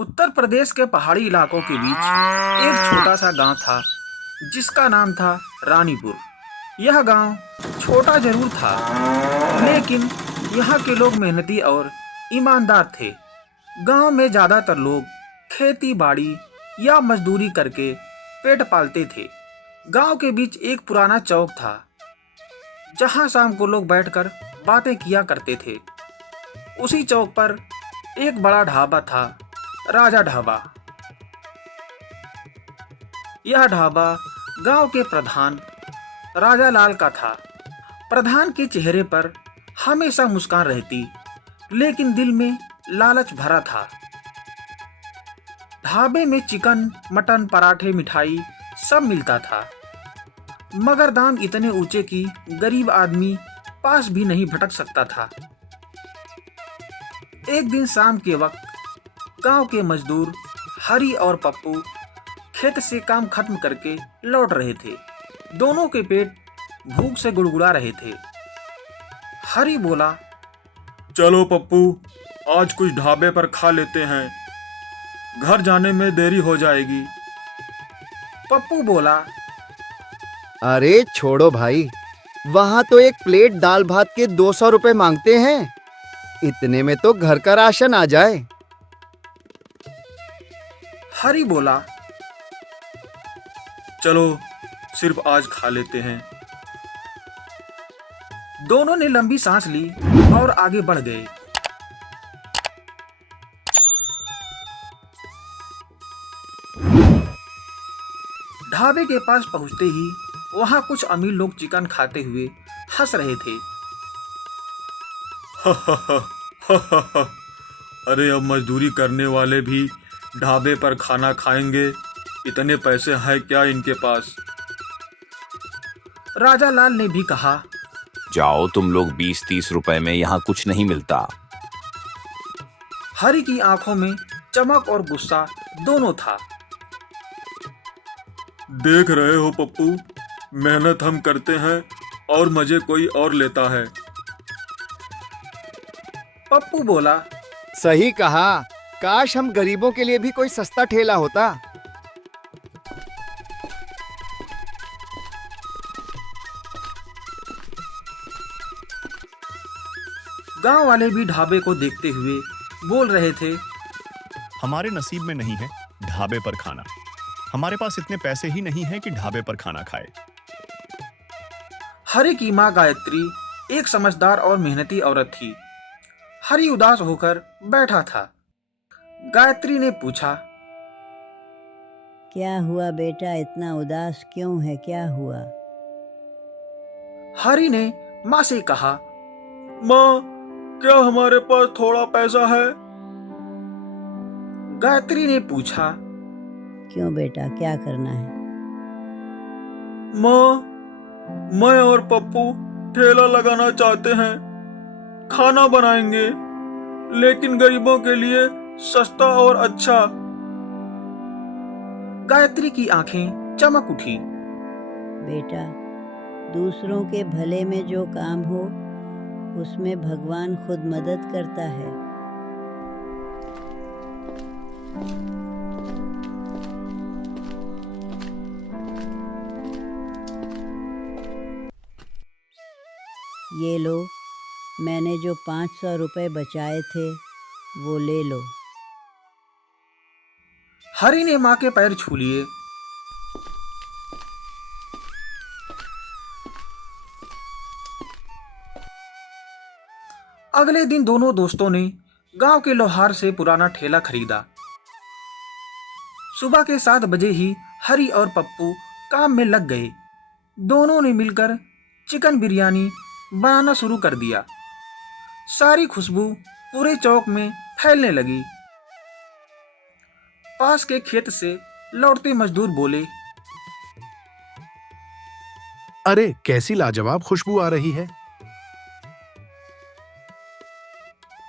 उत्तर प्रदेश के पहाड़ी इलाकों के बीच एक छोटा सा गांव था जिसका नाम था रानीपुर। यह गांव छोटा जरूर था, लेकिन यहाँ के लोग मेहनती और ईमानदार थे। गांव में ज़्यादातर लोग खेती बाड़ी या मजदूरी करके पेट पालते थे। गांव के बीच एक पुराना चौक था जहां शाम को लोग बैठकर बातें किया करते थे। उसी चौक पर एक बड़ा ढाबा था, राजा ढाबा। यह ढाबा गांव के प्रधान राजा लाल का था। प्रधान के चेहरे पर हमेशा मुस्कान रहती, लेकिन दिल में लालच भरा था। ढाबे में चिकन, मटन, पराठे, मिठाई सब मिलता था, मगर दाम इतने ऊंचे कि गरीब आदमी पास भी नहीं भटक सकता था। एक दिन शाम के वक्त गांव के मजदूर हरी और पप्पू खेत से काम खत्म करके लौट रहे थे। दोनों के पेट भूख से गुड़गुड़ा रहे थे। हरी बोला, चलो पप्पू, आज कुछ ढाबे पर खा लेते हैं, घर जाने में देरी हो जाएगी। पप्पू बोला, अरे छोड़ो भाई, वहाँ तो एक प्लेट दाल भात के 200 रुपए मांगते हैं। इतने में तो घर का राशन आ जाए। हरी बोला, चलो सिर्फ आज खा लेते हैं। दोनों ने लंबी सांस ली और आगे बढ़ गए। ढाबे के पास पहुंचते ही वहां कुछ अमीर लोग चिकन खाते हुए हंस रहे थे। अरे अब मजदूरी करने वाले भी ढाबे पर खाना खाएंगे, इतने पैसे हैं क्या इनके पास। राजा लाल ने भी कहा, जाओ तुम लोग, 20-30 रुपए में यहाँ कुछ नहीं मिलता। हरी की आंखों में चमक और गुस्सा दोनों था। देख रहे हो पप्पू, मेहनत हम करते हैं और मजे कोई और लेता है। पप्पू बोला, सही कहा, काश हम गरीबों के लिए भी कोई सस्ता ठेला होता। गांव वाले भी ढाबे को देखते हुए बोल रहे थे, हमारे नसीब में नहीं है ढाबे पर खाना। हमारे पास इतने पैसे ही नहीं है कि ढाबे पर खाना खाए। हरी की माँ गायत्री एक समझदार और मेहनती औरत थी। हरी उदास होकर बैठा था। गायत्री ने पूछा, क्या हुआ बेटा, इतना उदास क्यों है, क्या हुआ? हरी ने माँ से कहा, माँ, क्या हमारे पास थोड़ा पैसा है? गायत्री ने पूछा, क्यों बेटा, क्या करना है? माँ, मैं और पप्पू ठेला लगाना चाहते हैं, खाना बनाएंगे, लेकिन गरीबों के लिए सस्ता और अच्छा। गायत्री की आंखें चमक उठी। बेटा, दूसरों के भले में जो काम हो उसमें भगवान खुद मदद करता है। ये लो, मैंने जो 500 रुपए बचाए थे वो ले लो। हरी ने माँ के पैर छू लिए। अगले दिन दोनों दोस्तों ने गांव के लोहार से पुराना ठेला खरीदा। सुबह के 7 बजे ही हरी और पप्पू काम में लग गए। दोनों ने मिलकर चिकन बिरयानी बनाना शुरू कर दिया। सारी खुशबू पूरे चौक में फैलने लगी। पास के खेत से लौटते मजदूर बोले, अरे कैसी लाजवाब खुशबू आ रही है।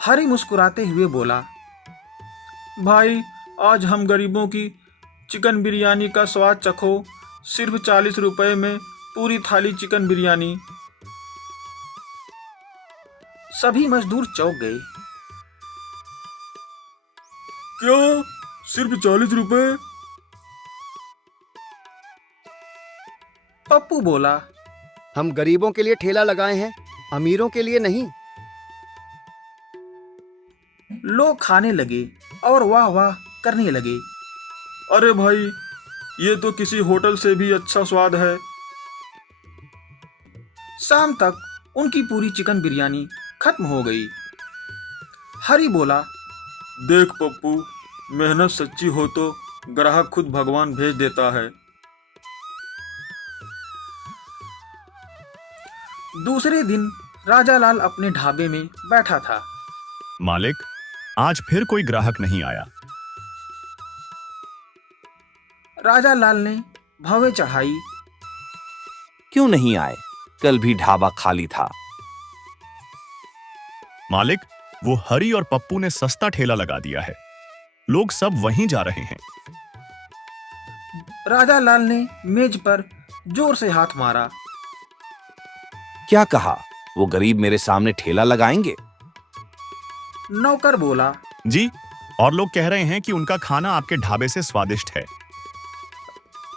हरी मुस्कुराते हुए बोला, भाई, आज हम गरीबों की चिकन बिरयानी का स्वाद चखो, सिर्फ 40 रुपए में पूरी थाली चिकन बिरयानी। सभी मजदूर चौंक गए। क्या? सिर्फ 40 रुपए? पप्पू बोला। हम गरीबों के लिए ठेला लगाए हैं, अमीरों के लिए नहीं। लोग खाने लगे और वाह वाह करने लगे। अरे भाई, ये तो किसी होटल से भी अच्छा स्वाद है। शाम तक उनकी पूरी चिकन बिरयानी खत्म हो गई। हरी बोला। देख पप्पू, मेहनत सच्ची हो तो ग्राहक खुद भगवान भेज देता है। दूसरे दिन राजा लाल अपने ढाबे में बैठा था। मालिक, आज फिर कोई ग्राहक नहीं आया। राजा लाल ने भवें चढ़ाई। क्यों नहीं आए? कल भी ढाबा खाली था। मालिक, वो हरी और पप्पू ने सस्ता ठेला लगा दिया है, लोग सब वहीं जा रहे हैं। राजा लाल ने मेज पर जोर से हाथ मारा। क्या कहा? वो गरीब मेरे सामने ठेला लगाएंगे? नौकर बोला। जी, और लोग कह रहे हैं कि उनका खाना आपके ढाबे से स्वादिष्ट है।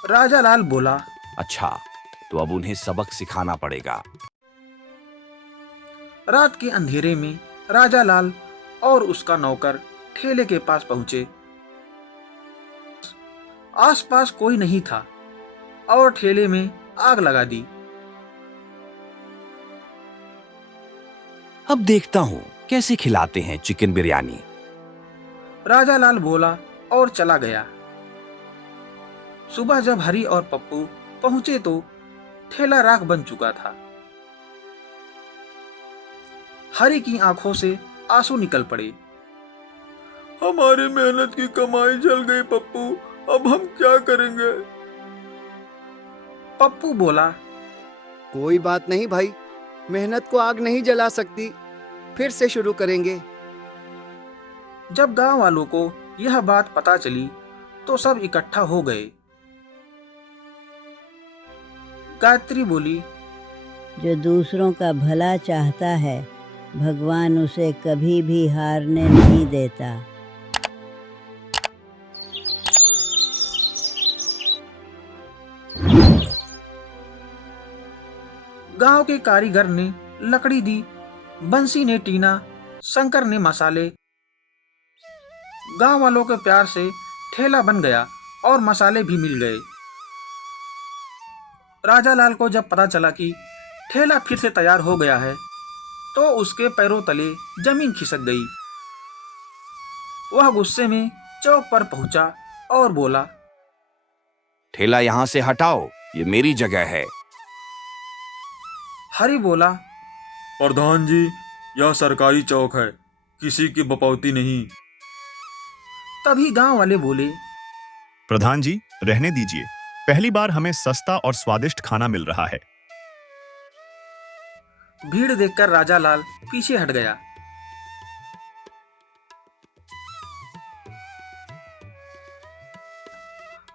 राजा लाल बोला। अच्छा, तो अब उन्हें सबक सिखाना पड़ेगा। रात के अंधेरे में राजा लाल और उसका नौकर ठेले के पास पहुंचे। आसपास कोई नहीं था और ठेले में आग लगा दी। अब देखता हूँ कैसे खिलाते हैं चिकन बिरयानी। राजा लाल बोला और चला गया। सुबह जब हरी और पप्पू पहुंचे तो ठेला राख बन चुका था। हरी की आंखों से आंसू निकल पड़े। हमारी मेहनत की कमाई जल गई पप्पू, अब हम क्या करेंगे? पप्पू बोला। कोई बात नहीं भाई, मेहनत को आग नहीं जला सकती, फिर से शुरू करेंगे। जब गांव वालों को यह बात पता चली तो सब इकट्ठा हो गए। गायत्री बोली। जो दूसरों का भला चाहता है, भगवान उसे कभी भी हारने नहीं देता। गांव के कारीगर ने लकड़ी दी, बंसी ने टीना, शंकर ने मसाले। गांव वालों के प्यार से ठेला बन गया और मसाले भी मिल गए। राजा लाल को जब पता चला कि ठेला फिर से तैयार हो गया है तो उसके पैरों तले जमीन खिसक गई। वह गुस्से में चौक पर पहुंचा और बोला। ठेला यहाँ से हटाओ, ये मेरी जगह है। हरी बोला। प्रधान जी, यह सरकारी चौक है, किसी की बपौती नहीं। तभी गांव वाले बोले। प्रधान जी, रहने दीजिए, पहली बार हमें सस्ता और स्वादिष्ट खाना मिल रहा है। भीड़ देखकर राजा लाल पीछे हट गया।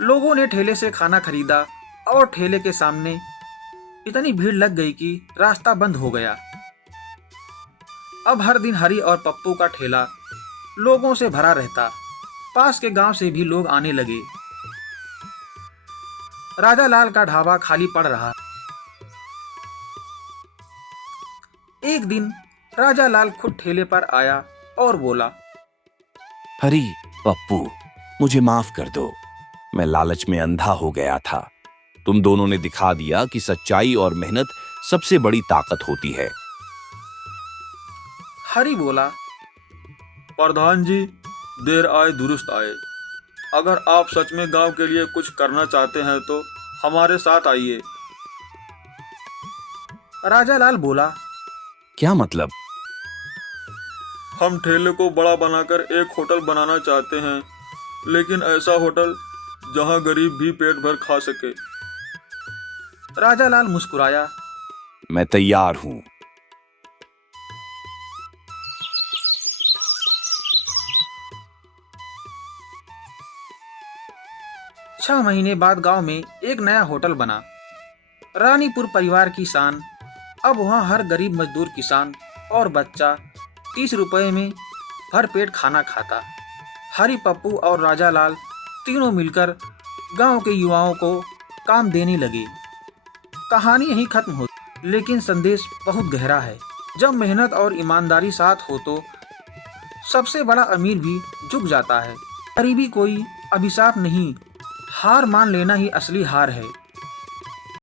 लोगों ने ठेले से खाना खरीदा और ठेले के सामने इतनी भीड़ लग गई कि रास्ता बंद हो गया। अब हर दिन हरी और पप्पू का ठेला लोगों से भरा रहता। पास के गांव से भी लोग आने लगे। राजा लाल का ढाबा खाली पड़ रहा। एक दिन राजा लाल खुद ठेले पर आया और बोला। हरी, पप्पू, मुझे माफ कर दो, मैं लालच में अंधा हो गया था। तुम दोनों ने दिखा दिया कि सच्चाई और मेहनत सबसे बड़ी ताकत होती है। हरी बोला। प्रधान जी, देर आए दुरुस्त आए। अगर आप सच में गांव के लिए कुछ करना चाहते हैं तो हमारे साथ आइए। राजा लाल बोला। क्या मतलब? हम ठेले को बड़ा बनाकर एक होटल बनाना चाहते हैं, लेकिन ऐसा होटल जहां गरीब भी पेट भर खा सके। राजा लाल मुस्कुराया। मैं तैयार हूं। 6 महीने बाद गांव में एक नया होटल बना। रानीपुर परिवार की शान। अब वहाँ हर गरीब मजदूर किसान और बच्चा 30 रुपए में भरपेट खाना खाता। हरी, पप्पू और राजा लाल तीनों मिलकर गांव के युवाओं को काम देने लगे। कहानी यहीं खत्म होती, लेकिन संदेश बहुत गहरा है। जब मेहनत और ईमानदारी साथ हो तो सबसे बड़ा अमीर भी झुक जाता है। गरीबी कोई अभिशाप नहीं, हार मान लेना ही असली हार है।